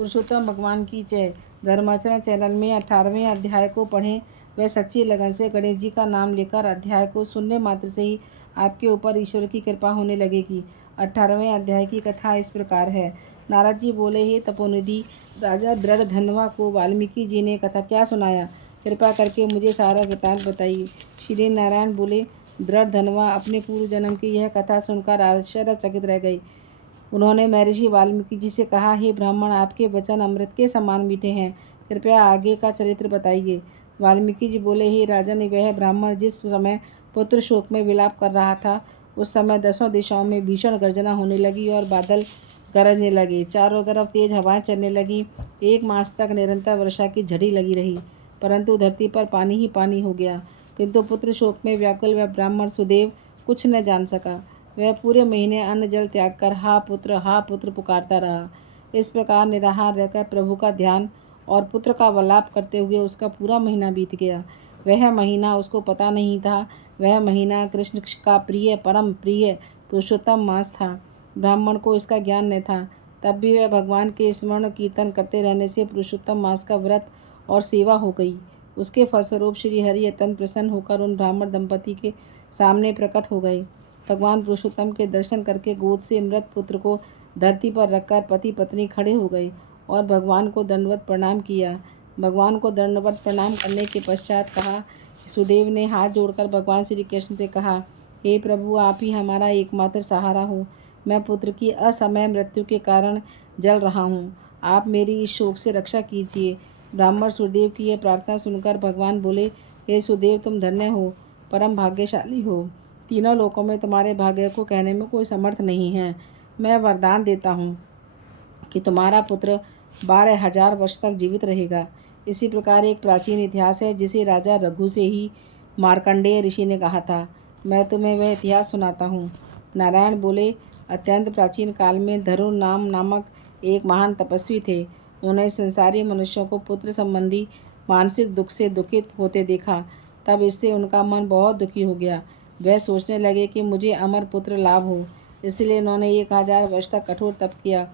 पुरुषोत्तम भगवान की जय। धर्माचरण चैनल में 18वें अध्याय को पढ़ें। वह सच्ची लगन से गणेश जी का नाम लेकर अध्याय को सुनने मात्र से ही आपके ऊपर ईश्वर की कृपा होने लगेगी। 18वें अध्याय की कथा इस प्रकार है। नारद जी बोले, हे तपोनिधि राजा दृढ़धनवा को वाल्मीकि जी ने कथा क्या सुनाया? कृपा करके मुझे सारा वृतांत बताइए। श्री नारायण बोले, दृढ़धनवा अपने पूर्व जन्म की यह कथा सुनकर आश्चर्यचकित रह गई। उन्होंने महर्षि वाल्मीकि जी से कहा, हे ब्राह्मण, आपके वचन अमृत के समान मीठे हैं, कृपया आगे का चरित्र बताइए। वाल्मीकि जी बोले, हे राजन, वह ब्राह्मण जिस समय पुत्र शोक में विलाप कर रहा था, उस समय 10 दिशाओं में भीषण गर्जना होने लगी और बादल गरजने लगे। चारों तरफ तेज हवाएं चलने लगी। 1 मास तक निरंतर वर्षा की झड़ी लगी रही, परंतु धरती पर पानी ही पानी हो गया। किंतु पुत्र शोक में व्याकुल वह ब्राह्मण सुदेव कुछ न जान सका। वह पूरे महीने अन्न जल त्याग कर हा पुत्र पुकारता रहा। इस प्रकार निराहार रहकर प्रभु का ध्यान और पुत्र का विलाप करते हुए उसका पूरा महीना बीत गया। वह महीना उसको पता नहीं था। वह महीना कृष्ण का प्रिय, परम प्रिय पुरुषोत्तम मास था। ब्राह्मण को इसका ज्ञान न था, तब भी वह भगवान के स्मरण कीर्तन करते रहने से पुरुषोत्तम मास का व्रत और सेवा हो गई। उसके फलस्वरूप श्री हरि अत्यंत प्रसन्न होकर उन ब्राह्मण दंपति के सामने प्रकट हो गए। भगवान पुरुषोत्तम के दर्शन करके गोद से मृत पुत्र को धरती पर रखकर पति पत्नी खड़े हो गए और भगवान को दंडवत प्रणाम किया। भगवान को दंडवत प्रणाम करने के पश्चात कहा, सुदेव ने हाथ जोड़कर भगवान श्री कृष्ण से कहा, हे प्रभु, आप ही हमारा एकमात्र सहारा हो। मैं पुत्र की असमय मृत्यु के कारण जल रहा हूँ। आप मेरी इस शोक से रक्षा कीजिए। ब्राह्मण सुदेव की यह प्रार्थना सुनकर भगवान बोले, हे सुदेव, तुम धन्य हो, परम भाग्यशाली हो। तीनों लोकों में तुम्हारे भाग्य को कहने में कोई समर्थ नहीं है। मैं वरदान देता हूँ कि तुम्हारा पुत्र 12,000 वर्ष तक जीवित रहेगा। इसी प्रकार एक प्राचीन इतिहास है जिसे राजा रघु से ही मार्कंडेय ऋषि ने कहा था। मैं तुम्हें वह इतिहास सुनाता हूँ। नारायण बोले, अत्यंत प्राचीन काल में धरुण नामक एक महान तपस्वी थे। उन्हें संसारी मनुष्यों को पुत्र संबंधी मानसिक दुख से दुखित होते देखा। तब इससे उनका मन बहुत दुखी हो गया। वह सोचने लगे कि मुझे अमर पुत्र लाभ हो। इसलिए उन्होंने 1000 वर्ष तक कठोर तप किया।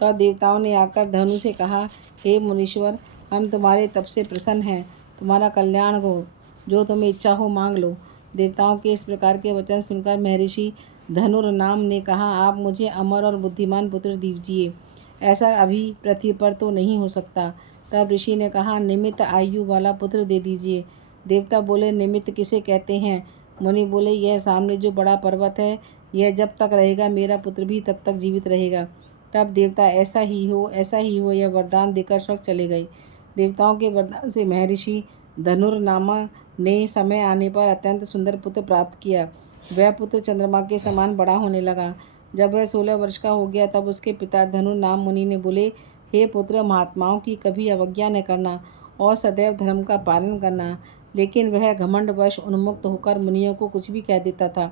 तो देवताओं ने आकर धनु से कहा, हे मुनीश्वर, हम तुम्हारे तप से प्रसन्न हैं। तुम्हारा कल्याण हो, जो तुम्हें इच्छा हो मांग लो। देवताओं के इस प्रकार के वचन सुनकर महर्षि धनुर्नाम ने कहा, आप मुझे अमर और बुद्धिमान पुत्र दीजिए। ऐसा अभी पृथ्वी पर तो नहीं हो सकता। तब ऋषि ने कहा, निमित्त आयु वाला पुत्र दे दीजिए। देवता बोले, निमित्त किसे कहते हैं? मुनि बोले, यह सामने जो बड़ा पर्वत है, यह जब तक रहेगा मेरा पुत्र भी तब तक जीवित रहेगा। तब देवता ऐसा ही हो यह वरदान देकर स्वर्ग चले गए। देवताओं के वरदान से महर्षि धनुर्नामा ने समय आने पर अत्यंत सुंदर पुत्र प्राप्त किया। वह पुत्र चंद्रमा के समान बड़ा होने लगा। जब वह 16 वर्ष का हो गया तब उसके पिता धनुर्नाम मुनि ने बोले, हे पुत्र, महात्माओं की कभी अवज्ञा न करना और सदैव धर्म का पालन करना। लेकिन वह घमंडवश उन्मुक्त होकर मुनियों को कुछ भी कह देता था।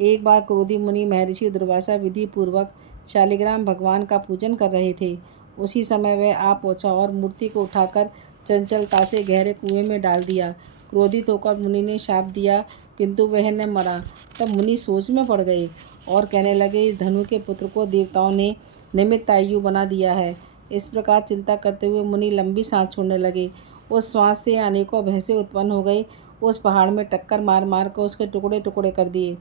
एक बार क्रोधी मुनि महर्षि दुर्वासा विधि पूर्वक शालिग्राम भगवान का पूजन कर रहे थे। उसी समय वह आ पहुंचा और मूर्ति को उठाकर चंचलता से गहरे कुएं में डाल दिया। क्रोधित होकर मुनि ने शाप दिया, किंतु वह न मरा। तब मुनि सोच में पड़ गए और कहने लगे, इस धनु के पुत्र को देवताओं ने निमित्त आयु बना दिया है। इस प्रकार चिंता करते हुए मुनि लंबी सांस छोड़ने लगे। उस श्वास से अनेकों भैंसें उत्पन्न हो गई। उस पहाड़ में टक्कर मार मार कर उसके टुकड़े टुकड़े कर दिए।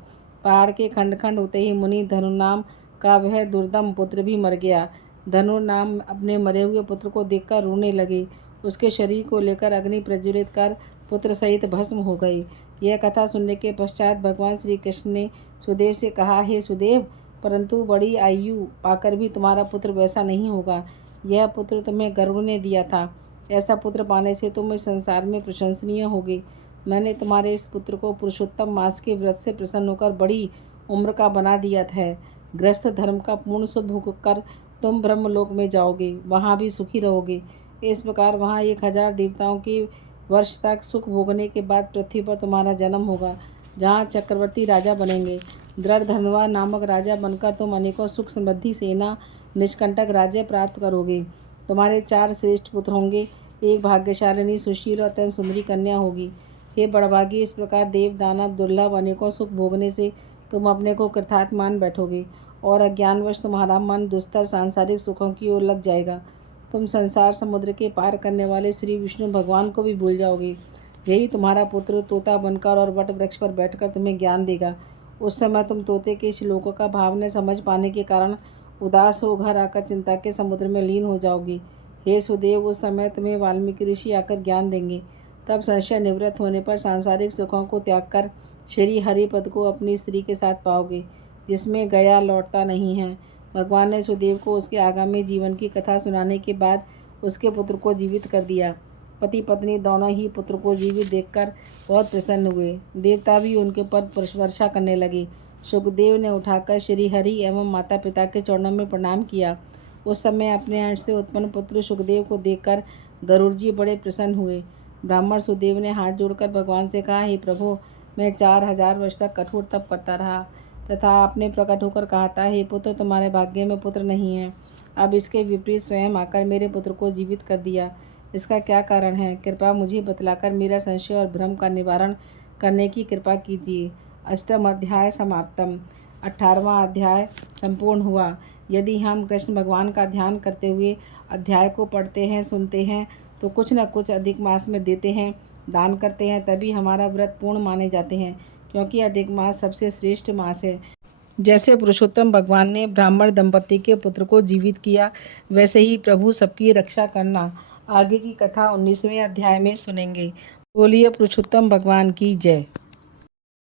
पहाड़ के खंड खंड होते ही मुनि धनुर्नाम का वह दुर्दम पुत्र भी मर गया। धनुर्नाम अपने मरे हुए पुत्र को देखकर रोने लगे। उसके शरीर को लेकर अग्नि प्रज्वलित कर पुत्र सहित भस्म हो गए। यह कथा सुनने के पश्चात भगवान श्री कृष्ण ने सुदेव से कहा, हे सुदेव, परंतु बड़ी आयु पाकर भी तुम्हारा पुत्र वैसा नहीं होगा। यह पुत्र तुम्हें गरुड़ ने दिया था। ऐसा पुत्र पाने से तुम इस संसार में प्रशंसनीय होगे। मैंने तुम्हारे इस पुत्र को पुरुषोत्तम मास के व्रत से प्रसन्न होकर बड़ी उम्र का बना दिया है। गृहस्थ धर्म का पूर्ण सुख भोग कर तुम ब्रह्मलोक में जाओगे, वहाँ भी सुखी रहोगे। इस प्रकार वहाँ 1000 देवताओं के वर्ष तक सुख भोगने के बाद पृथ्वी पर तुम्हारा जन्म होगा, जहाँ चक्रवर्ती राजा बनेंगे। दृढ़धनवा नामक राजा बनकर तुम अनेकों सुख समृद्धि सेना निष्कंटक राज्य प्राप्त करोगे। तुम्हारे 4 श्रेष्ठ पुत्र होंगे। एक भाग्यशालिनी सुशील और अत्यंत सुंदरी कन्या होगी। हे बड़भागी, इस प्रकार देव दानव दुर्लभ अनेकों सुख भोगने से तुम अपने को कृतार्थ मान बैठोगे और अज्ञानवश तुम्हारा मन दुस्तर सांसारिक सुखों की ओर लग जाएगा। तुम संसार समुद्र के पार करने वाले श्री विष्णु भगवान को भी भूल जाओगे। यही तुम्हारा पुत्र तोता बनकर और वट वृक्ष पर बैठकर तुम्हें ज्ञान देगा। उस समय तुम तोते के श्लोकों का भाव न समझ पाने के कारण उदास हो घर आकर चिंता के समुद्र में लीन हो जाओगी। हे सुदेव, उस समय तुम्हें वाल्मीकि ऋषि आकर ज्ञान देंगे। तब संशय निवृत्त होने पर सांसारिक सुखों को त्याग कर श्री हरिपद को अपनी स्त्री के साथ पाओगे, जिसमें गया लौटता नहीं है। भगवान ने सुदेव को उसके आगामी जीवन की कथा सुनाने के बाद उसके पुत्र को जीवित कर दिया। पति पत्नी दोनों ही पुत्र को जीवित देखकर बहुत प्रसन्न हुए। देवता भी उनके ऊपर वर्षा करने लगे। सुखदेव ने उठाकर श्री हरि एवं माता पिता के चरणों में प्रणाम किया। उस समय अपने अंश से उत्पन्न पुत्र सुखदेव को देखकर गरुड़ जी बड़े प्रसन्न हुए। ब्राह्मण सुखदेव ने हाथ जोड़कर भगवान से कहा, हे प्रभु, मैं 4000 वर्ष तक कठोर तप करता रहा तथा आपने प्रकट होकर कहा था, हे पुत्र, तुम्हारे भाग्य में पुत्र नहीं है। अब इसके विपरीत स्वयं आकर मेरे पुत्र को जीवित कर दिया। इसका क्या कारण है? कृपया मुझे बतलाकर मेरा संशय और भ्रम का निवारण करने की कृपा कीजिए। अष्टम अध्याय समाप्तम। 18वां अध्याय संपूर्ण हुआ। यदि हम कृष्ण भगवान का ध्यान करते हुए अध्याय को पढ़ते हैं, सुनते हैं, तो कुछ न कुछ अधिक मास में देते हैं, दान करते हैं, तभी हमारा व्रत पूर्ण माने जाते हैं, क्योंकि अधिक मास सबसे श्रेष्ठ मास है। जैसे पुरुषोत्तम भगवान ने ब्राह्मण दंपति के पुत्र को जीवित किया, वैसे ही प्रभु सबकी रक्षा करना। आगे की कथा 19वें अध्याय में सुनेंगे। बोलिए पुरुषोत्तम भगवान की जय।